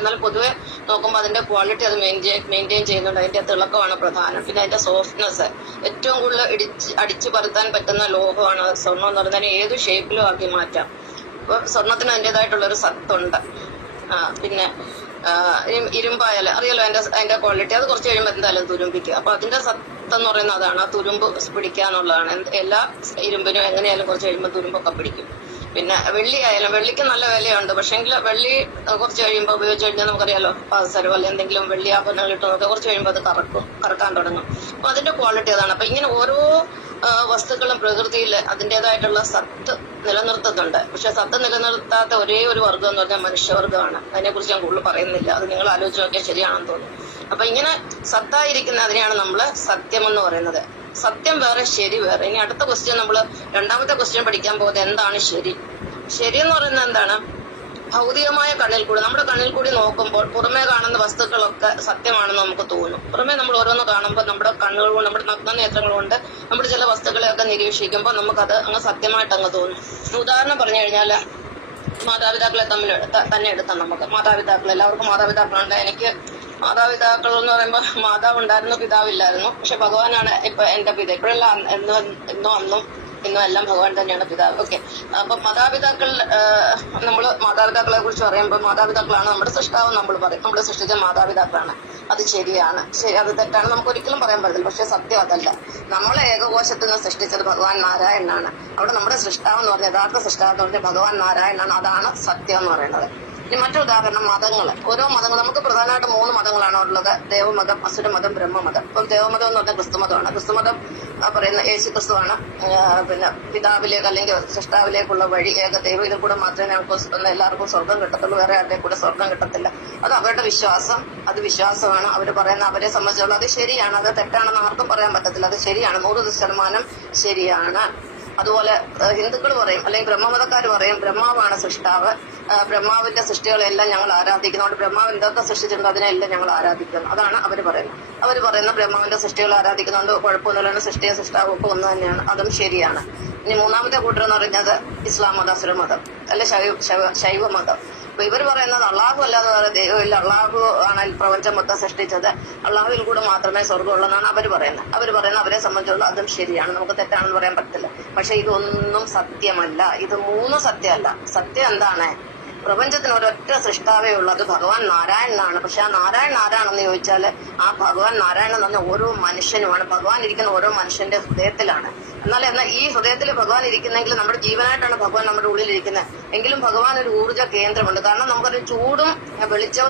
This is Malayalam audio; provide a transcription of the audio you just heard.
എന്നാൽ പൊതുവെ നോക്കുമ്പോൾ അതിന്റെ ക്വാളിറ്റി അത് മെയിൻറ്റെയിൻ ചെയ്യുന്നുണ്ട്. അതിന്റെ തിളക്കമാണ് പ്രധാനം. പിന്നെ അതിന്റെ സോഫ്റ്റ്നെസ്, ഏറ്റവും കൂടുതൽ അടിച്ചു പരത്താൻ പറ്റുന്ന ലോഹമാണ് സ്വർണ്ണം എന്ന് പറയുന്നത്. ഏത് ഷേപ്പിലും ആക്കി മാറ്റാം. അപ്പൊ സ്വർണത്തിന് അതിൻ്റെതായിട്ടുള്ളൊരു സത്തുണ്ട്. പിന്നെ ഇരുമ്പായാലും അറിയാലോ അതിന്റെ ക്വാളിറ്റി, അത് കുറച്ച് കഴിയുമ്പോൾ എന്തായാലും തുരുമ്പിക്കും. അപ്പൊ അതിന്റെ സത്തെന്ന് പറയുന്നത് അതാണ്, ആ തുരുമ്പ് പിടിക്കാന്നുള്ളതാണ്. എല്ലാ ഇരുമ്പിനും എങ്ങനെയായാലും കുറച്ച് കഴിയുമ്പോൾ തുരുമ്പൊക്കെ പിടിക്കും. പിന്നെ വെള്ളി ആയാലും, വെള്ളിക്ക് നല്ല വിലയുണ്ട്. പക്ഷെങ്കിൽ വെള്ളി കുറച്ച് കഴിയുമ്പോൾ ഉപയോഗിച്ച് കഴിഞ്ഞാൽ നമുക്കറിയാലോ, പാദസരോ അല്ലെങ്കിൽ എന്തെങ്കിലും വെള്ളി ആഭരണങ്ങൾ ഇട്ടൊക്കെ കുറച്ച് കഴിയുമ്പോൾ അത് കറക്കാൻ തുടങ്ങും. അപ്പൊ അതിന്റെ ക്വാളിറ്റി അതാണ്. അപ്പൊ ഇങ്ങനെ ഓരോ വസ്തുക്കളും പ്രകൃതിയിൽ അതിൻ്റെതായിട്ടുള്ള സത്ത് നിലനിർത്തുന്നുണ്ട്. പക്ഷെ സത്ത് നിലനിർത്താത്ത ഒരേ ഒരു വർഗം എന്ന് പറഞ്ഞാൽ മനുഷ്യവർഗമാണ്. അതിനെക്കുറിച്ച് ഞാൻ കൂടുതൽ പറയുന്നില്ല, അത് നിങ്ങൾ ആലോചിച്ച് നോക്കിയാൽ ശരിയാണെന്ന് തോന്നുന്നു. അപ്പൊ ഇങ്ങനെ സത്തായിരിക്കുന്ന അതിനെയാണ് നമ്മൾ സത്യം എന്ന് പറയുന്നത്. സത്യം വേറെ, ശരി വേറെ. ഇനി അടുത്ത ക്വസ്റ്റ്യൻ, നമ്മൾ രണ്ടാമത്തെ ക്വസ്റ്റ്യൻ പഠിക്കാൻ പോകുന്നത് എന്താണ് ശരി. ശരി എന്ന് പറയുന്നത് എന്താണ്? ഭൗതികമായ കണ്ണിൽ കൂടി, നമ്മുടെ കണ്ണിൽ കൂടി നോക്കുമ്പോൾ പുറമേ കാണുന്ന വസ്തുക്കളൊക്കെ സത്യമാണെന്ന് നമുക്ക് തോന്നും. പുറമേ നമ്മൾ ഓരോന്ന് കാണുമ്പോൾ നമ്മുടെ കണ്ണുകൾ കൊണ്ട്, നമ്മുടെ നഗ്നനേത്രങ്ങൾ കൊണ്ട് നമ്മുടെ ചില വസ്തുക്കളെയൊക്കെ നിരീക്ഷിക്കുമ്പോൾ നമുക്കത് അങ്ങ് സത്യമായിട്ട് അങ്ങ് തോന്നും. ഉദാഹരണം പറഞ്ഞു കഴിഞ്ഞാൽ, മാതാപിതാക്കളെ തന്നെ എടുത്താൽ നമുക്ക് മാതാപിതാക്കൾ, എല്ലാവർക്കും മാതാപിതാക്കളുണ്ട്. എനിക്ക് മാതാപിതാക്കൾ എന്ന് പറയുമ്പോൾ മാതാവ് ഉണ്ടായിരുന്നു, പിതാവില്ലായിരുന്നു. പക്ഷെ ഭഗവാനാണ് ഇപ്പൊ എന്റെ പിതാവ്. ഇപ്പോഴല്ല, എന്നും അന്നും ഇന്നും എല്ലാം ഭഗവാൻ തന്നെയാണ് പിതാവ്. ഓക്കെ. അപ്പൊ മാതാപിതാക്കൾ, നമ്മൾ മാതാപിതാക്കളെ കുറിച്ച് പറയുമ്പോൾ മാതാപിതാക്കളാണ് നമ്മുടെ സൃഷ്ടാവ് നമ്മൾ പറയും. നമ്മൾ സൃഷ്ടിച്ച മാതാപിതാക്കളാണ്. അത് ശരിയാണ്, ശരി, അത് തെറ്റാണ് നമുക്ക് ഒരിക്കലും പറയാൻ പറ്റില്ല. പക്ഷെ സത്യം അതല്ല. നമ്മളെ ഏകകോശത്തിൽ നിന്ന് സൃഷ്ടിച്ചത് ഭഗവാൻ നാരായണനാണ്. അവിടെ നമ്മുടെ സൃഷ്ടാവ് എന്ന് പറഞ്ഞ, യഥാർത്ഥ സൃഷ്ടാവ് എന്ന് പറഞ്ഞാൽ ഭഗവാൻ നാരായണനാണ്. അതാണ് സത്യം എന്ന് പറയുന്നത്. ഇനി മറ്റൊരു ഉദാഹരണം, മതങ്ങൾ. ഓരോ മതങ്ങൾ, നമുക്ക് പ്രധാനമായിട്ട് 3 മതങ്ങളാണ് ഉള്ളത്: ദേവമതം, അസുരമതം, ബ്രഹ്മമതം. ഇപ്പം ദേവമതം എന്ന് പറഞ്ഞാൽ ക്രിസ്തുമതമാണ്. ക്രിസ്തുമതം പറയുന്ന യേശു ക്രിസ്തുവാണ്. പിന്നെ പിതാവിലേക്ക് അല്ലെങ്കിൽ സൃഷ്ടാവിലേക്കുള്ള വഴി, ഏകദൈവം. ഇതിൽ കൂടെ മാത്രമേ ഞങ്ങൾക്ക് എല്ലാവർക്കും സ്വർഗം കിട്ടത്തുള്ളൂ, വേറെ ആരുടെ കൂടെ സ്വർഗം കിട്ടത്തില്ല. അത് അവരുടെ വിശ്വാസം, അത് വിശ്വാസമാണ്. അവർ പറയുന്ന, അവരെ സംബന്ധിച്ചുള്ള അത് ശരിയാണ്. അത് തെറ്റാണെന്ന് ആർക്കും പറയാൻ പറ്റത്തില്ല. അത് ശരിയാണ്, 100% ശരിയാണ്. അതുപോലെ ഹിന്ദുക്കൾ പറയും, അല്ലെങ്കിൽ ബ്രഹ്മമതക്കാർ പറയും, ബ്രഹ്മാവാണ് സൃഷ്ടാവ്, ബ്രഹ്മാവിന്റെ സൃഷ്ടികളെല്ലാം ഞങ്ങൾ ആരാധിക്കുന്നതുകൊണ്ട് ബ്രഹ്മാവ് എന്തൊക്കെ സൃഷ്ടിച്ചിട്ടുണ്ട് അതിനെല്ലാം ഞങ്ങൾ ആരാധിക്കുന്നു. അതാണ് അവർ പറയുന്നത്. അവർ പറയുന്ന ബ്രഹ്മാവിന്റെ സൃഷ്ടികൾ ആരാധിക്കുന്നതുകൊണ്ട് കുഴപ്പമൊന്നുമില്ല, സൃഷ്ടിയ സൃഷ്ടാവും ഒക്കെ ഒന്ന് തന്നെയാണ്. അതും ശരിയാണ്. ഇനി മൂന്നാമത്തെ കൂട്ടർ എന്ന് പറയുന്നത് ഇസ്ലാം മതം, അസുരമതം, അല്ലെ ശൈവമതം. അപ്പൊ ഇവർ പറയുന്നത് അള്ളാഹു അല്ലാതെ വേറെ ദൈവമില്ല, അള്ളാഹു ആണ് പ്രപഞ്ചം മൊത്തം സൃഷ്ടിച്ചത്, അള്ളാഹുവിൽ കൂടെ മാത്രമേ സ്വർഗ്ഗമുള്ളൂ എന്നാണ് അവർ പറയുന്നത്. അവരെ സംബന്ധിച്ചുള്ള അതും ശരിയാണ്, നമുക്ക് തെറ്റാണെന്ന് പറയാൻ പറ്റില്ല. പക്ഷെ ഇതൊന്നും സത്യമല്ല. ഇത് 3 സത്യമല്ല. സത്യം എന്താണ്? പ്രപഞ്ചത്തിന് ഒരൊറ്റ സൃഷ്ടാവേ ഉള്ളൂ, അത് ഭഗവാൻ നാരായണനാണ്. പക്ഷെ ആ നാരായണൻ ആരാണെന്ന് ചോദിച്ചാൽ, ആ ഭഗവാൻ നാരായണൻ എന്ന് പറഞ്ഞ ഓരോ മനുഷ്യനുമാണ്. ഭഗവാൻ ഇരിക്കുന്ന ഓരോ മനുഷ്യന്റെ ഹൃദയത്തിലാണ്. എന്നാൽ ഈ ഹൃദയത്തിൽ ഭഗവാൻ ഇരിക്കുന്നെങ്കിൽ നമ്മുടെ ജീവനായിട്ടാണ് ഭഗവാൻ നമ്മുടെ ഉള്ളിലിരിക്കുന്നത്. എങ്കിലും ഭഗവാൻ ഒരു ഊർജ്ജ കേന്ദ്രമുണ്ട്. കാരണം നമുക്കൊരു ചൂടും വെളിച്ചവും